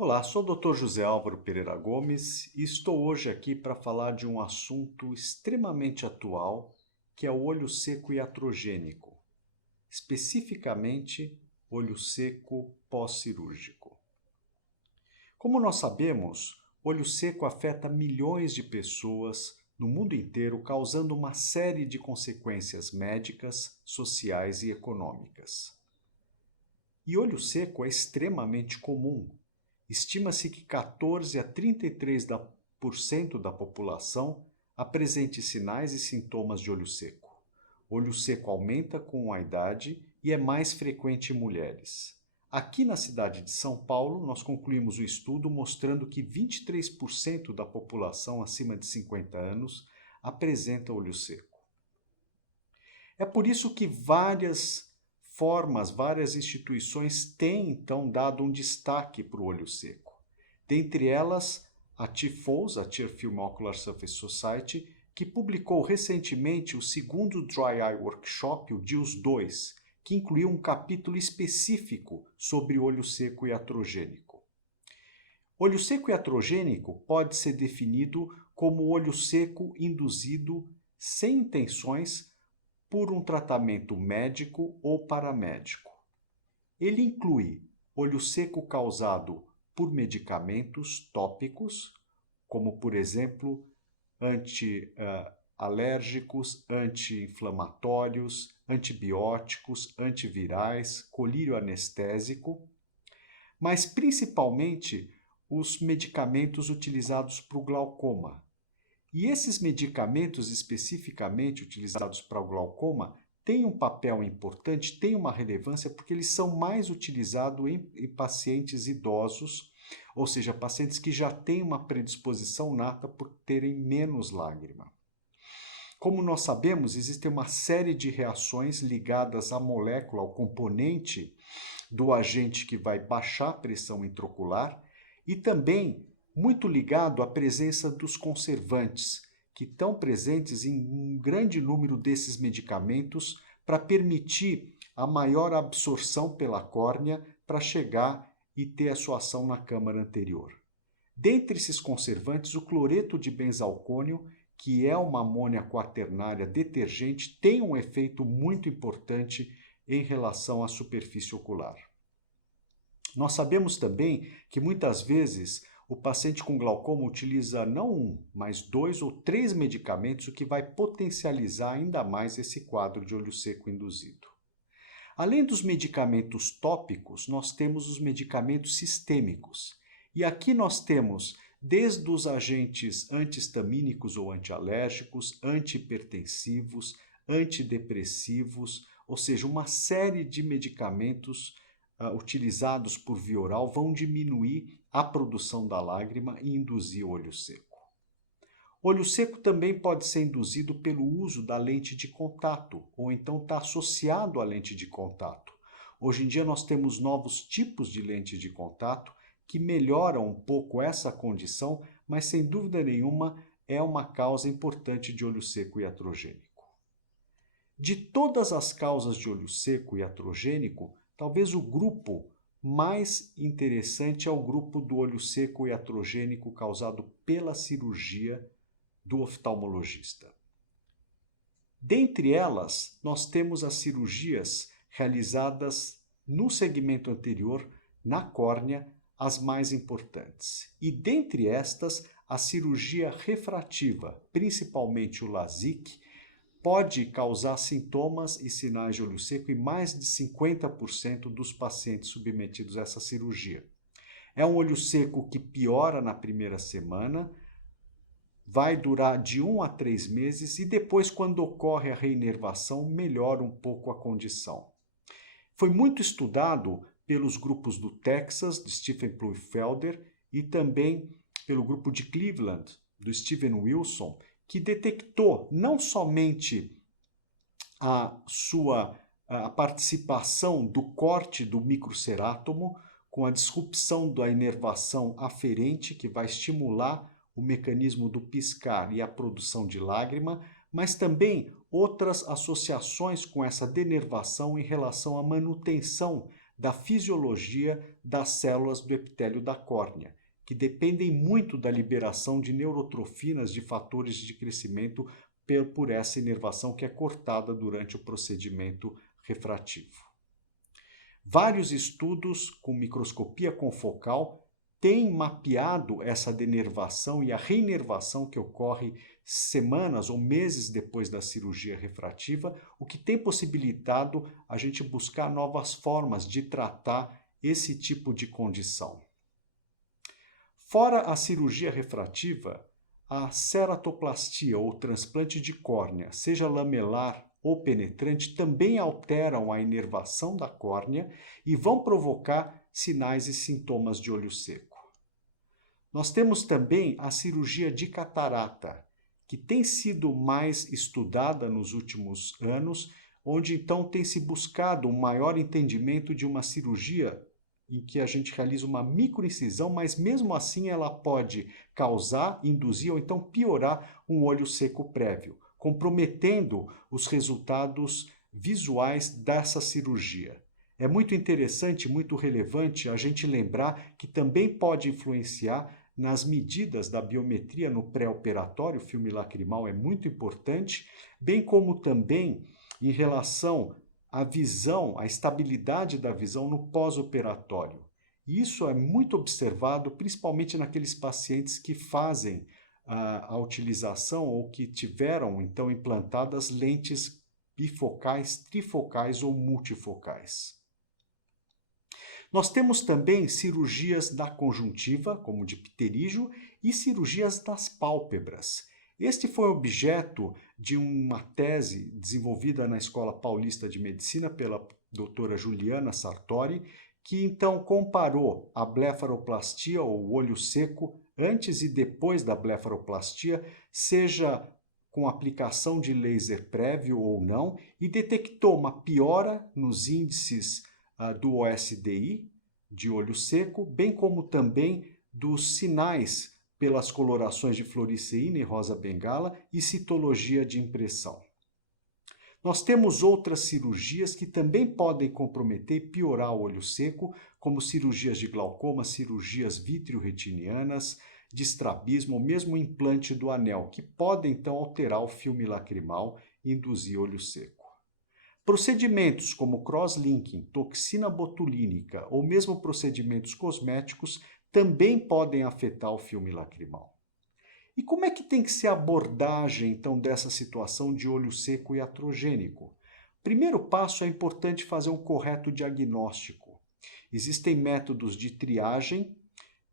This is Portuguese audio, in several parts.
Olá, sou o Dr. José Álvaro Pereira Gomes e estou hoje aqui para falar de um assunto extremamente atual, que é o olho seco iatrogênico, especificamente olho seco pós-cirúrgico. Como nós sabemos, olho seco afeta milhões de pessoas no mundo inteiro, causando uma série de consequências médicas, sociais e econômicas. E olho seco é extremamente comum. Estima-se que 14 a 33% da população apresente sinais e sintomas de olho seco. Olho seco aumenta com a idade e é mais frequente em mulheres. Aqui na cidade de São Paulo, nós concluímos o estudo mostrando que 23% da população acima de 50 anos apresenta olho seco. É por isso que várias instituições têm então dado um destaque para o olho seco. Dentre elas, a TIFOS, a Tear Film Ocular Surface Society, que publicou recentemente o segundo Dry Eye Workshop, o DIUS 2, que incluiu um capítulo específico sobre olho seco iatrogênico. Olho seco iatrogênico pode ser definido como olho seco induzido sem intenções por um tratamento médico ou paramédico. Ele inclui olho seco causado por medicamentos tópicos, como por exemplo anti-alérgicos, anti-inflamatórios, antibióticos, antivirais, colírio anestésico, mas principalmente os medicamentos utilizados para o glaucoma. E esses medicamentos especificamente utilizados para o glaucoma têm um papel importante, têm uma relevância, porque eles são mais utilizados em pacientes idosos, ou seja, pacientes que já têm uma predisposição nata por terem menos lágrima. Como nós sabemos, existe uma série de reações ligadas à molécula, ao componente do agente que vai baixar a pressão intraocular e também muito ligado à presença dos conservantes, que estão presentes em um grande número desses medicamentos para permitir a maior absorção pela córnea para chegar e ter a sua ação na câmara anterior. Dentre esses conservantes, o cloreto de benzalcônio, que é uma amônia quaternária detergente, tem um efeito muito importante em relação à superfície ocular. Nós sabemos também que muitas vezes o paciente com glaucoma utiliza não um, mas 2 ou 3 medicamentos, o que vai potencializar ainda mais esse quadro de olho seco induzido. Além dos medicamentos tópicos, nós temos os medicamentos sistêmicos. E aqui nós temos desde os agentes antihistamínicos ou antialérgicos, antihipertensivos, antidepressivos, ou seja, uma série de medicamentos utilizados por via oral vão diminuir a produção da lágrima e induzir o olho seco. Olho seco também pode ser induzido pelo uso da lente de contato, ou então está associado à lente de contato. Hoje em dia nós temos novos tipos de lente de contato que melhoram um pouco essa condição, mas sem dúvida nenhuma é uma causa importante de olho seco iatrogênico. De todas as causas de olho seco iatrogênico, talvez o grupo mais interessante é o grupo do olho seco iatrogênico causado pela cirurgia do oftalmologista. Dentre elas, nós temos as cirurgias realizadas no segmento anterior, na córnea, as mais importantes. E dentre estas, a cirurgia refrativa, principalmente o LASIK, pode causar sintomas e sinais de olho seco em mais de 50% dos pacientes submetidos a essa cirurgia. É um olho seco que piora na primeira semana, vai durar de 1 a 3 meses e depois, quando ocorre a reinervação, melhora um pouco a condição. Foi muito estudado pelos grupos do Texas, de Stephen Plouffelder, e também pelo grupo de Cleveland, do Steven Wilson, que detectou não somente a participação do corte do microcerátomo com a disrupção da inervação aferente, que vai estimular o mecanismo do piscar e a produção de lágrima, mas também outras associações com essa denervação em relação à manutenção da fisiologia das células do epitélio da córnea, que dependem muito da liberação de neurotrofinas de fatores de crescimento por essa inervação que é cortada durante o procedimento refrativo. Vários estudos com microscopia confocal têm mapeado essa denervação e a reinervação que ocorre semanas ou meses depois da cirurgia refrativa, o que tem possibilitado a gente buscar novas formas de tratar esse tipo de condição. Fora a cirurgia refrativa, a ceratoplastia ou transplante de córnea, seja lamelar ou penetrante, também alteram a inervação da córnea e vão provocar sinais e sintomas de olho seco. Nós temos também a cirurgia de catarata, que tem sido mais estudada nos últimos anos, onde então tem se buscado um maior entendimento de uma cirurgia em que a gente realiza uma microincisão, mas mesmo assim ela pode causar, induzir ou então piorar um olho seco prévio, comprometendo os resultados visuais dessa cirurgia. É muito interessante, muito relevante a gente lembrar que também pode influenciar nas medidas da biometria no pré-operatório, o filme lacrimal é muito importante, bem como também em relação à visão, à estabilidade da visão no pós-operatório. Isso é muito observado, principalmente naqueles pacientes que fazem a utilização ou que tiveram então implantadas lentes bifocais, trifocais ou multifocais. Nós temos também cirurgias da conjuntiva, como de pterígio, e cirurgias das pálpebras. Este foi objeto de uma tese desenvolvida na Escola Paulista de Medicina pela doutora Juliana Sartori, que então comparou a blefaroplastia ou olho seco antes e depois da blefaroplastia, seja com aplicação de laser prévio ou não, e detectou uma piora nos índices do OSDI, de olho seco, bem como também dos sinais pelas colorações de fluoresceína e rosa bengala e citologia de impressão. Nós temos outras cirurgias que também podem comprometer e piorar o olho seco, como cirurgias de glaucoma, cirurgias vitreoretinianas, de estrabismo ou mesmo implante do anel, que podem então alterar o filme lacrimal e induzir olho seco. Procedimentos como crosslinking, toxina botulínica ou mesmo procedimentos cosméticos também podem afetar o filme lacrimal. E como é que tem que ser a abordagem, então, dessa situação de olho seco e atrogênico? Primeiro passo, é importante fazer um correto diagnóstico. Existem métodos de triagem,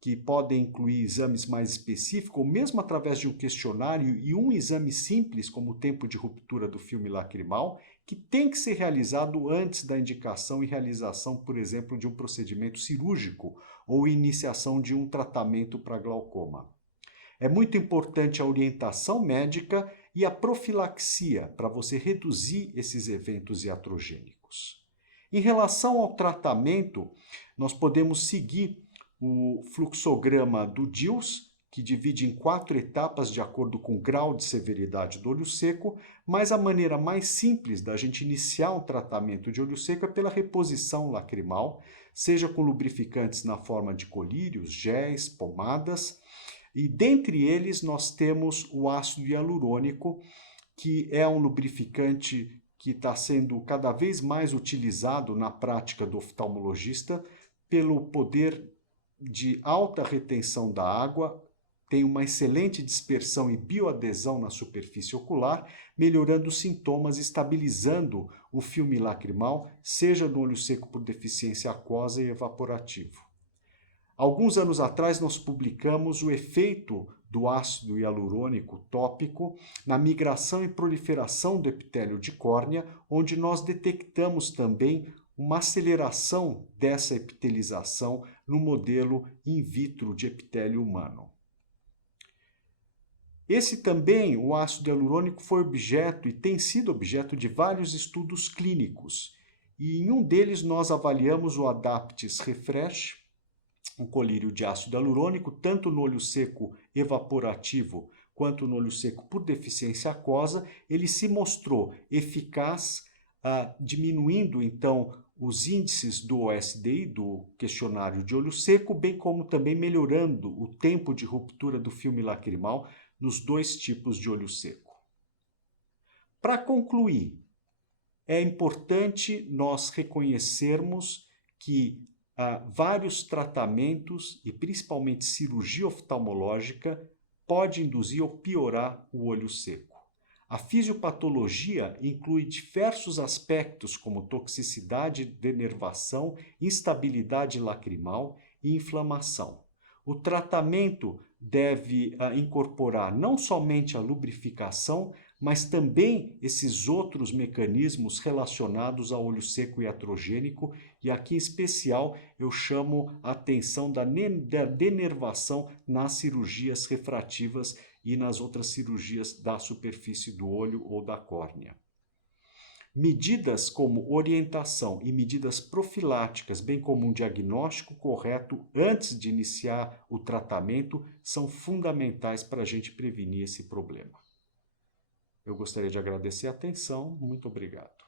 que podem incluir exames mais específicos, ou mesmo através de um questionário e um exame simples, como o tempo de ruptura do filme lacrimal, que tem que ser realizado antes da indicação e realização, por exemplo, de um procedimento cirúrgico ou iniciação de um tratamento para glaucoma. É muito importante a orientação médica e a profilaxia para você reduzir esses eventos iatrogênicos. Em relação ao tratamento, nós podemos seguir o fluxograma do DILS, que divide em 4 etapas de acordo com o grau de severidade do olho seco, mas a maneira mais simples da gente iniciar um tratamento de olho seco é pela reposição lacrimal, seja com lubrificantes na forma de colírios, géis, pomadas, e dentre eles nós temos o ácido hialurônico, que é um lubrificante que está sendo cada vez mais utilizado na prática do oftalmologista pelo poder de alta retenção da água, tem uma excelente dispersão e bioadesão na superfície ocular, melhorando os sintomas, estabilizando o filme lacrimal, seja no olho seco por deficiência aquosa e evaporativo. Alguns anos atrás nós publicamos o efeito do ácido hialurônico tópico na migração e proliferação do epitélio de córnea, onde nós detectamos também uma aceleração dessa epitelização no modelo in vitro de epitélio humano. Esse também, o ácido hialurônico, foi objeto e tem sido objeto de vários estudos clínicos. E em um deles nós avaliamos o Adaptis Refresh, um colírio de ácido hialurônico, tanto no olho seco evaporativo quanto no olho seco por deficiência aquosa. Ele se mostrou eficaz, diminuindo então os índices do OSDI, do questionário de olho seco, bem como também melhorando o tempo de ruptura do filme lacrimal nos dois tipos de olho seco. Para concluir, é importante nós reconhecermos que vários tratamentos, e principalmente cirurgia oftalmológica, pode induzir ou piorar o olho seco. A fisiopatologia inclui diversos aspectos como toxicidade, denervação, instabilidade lacrimal e inflamação. O tratamento deve incorporar não somente a lubrificação, mas também esses outros mecanismos relacionados ao olho seco iatrogênico, e aqui em especial eu chamo a atenção da denervação nas cirurgias refrativas e nas outras cirurgias da superfície do olho ou da córnea. Medidas como orientação e medidas profiláticas, bem como um diagnóstico correto antes de iniciar o tratamento, são fundamentais para a gente prevenir esse problema. Eu gostaria de agradecer a atenção. Muito obrigado.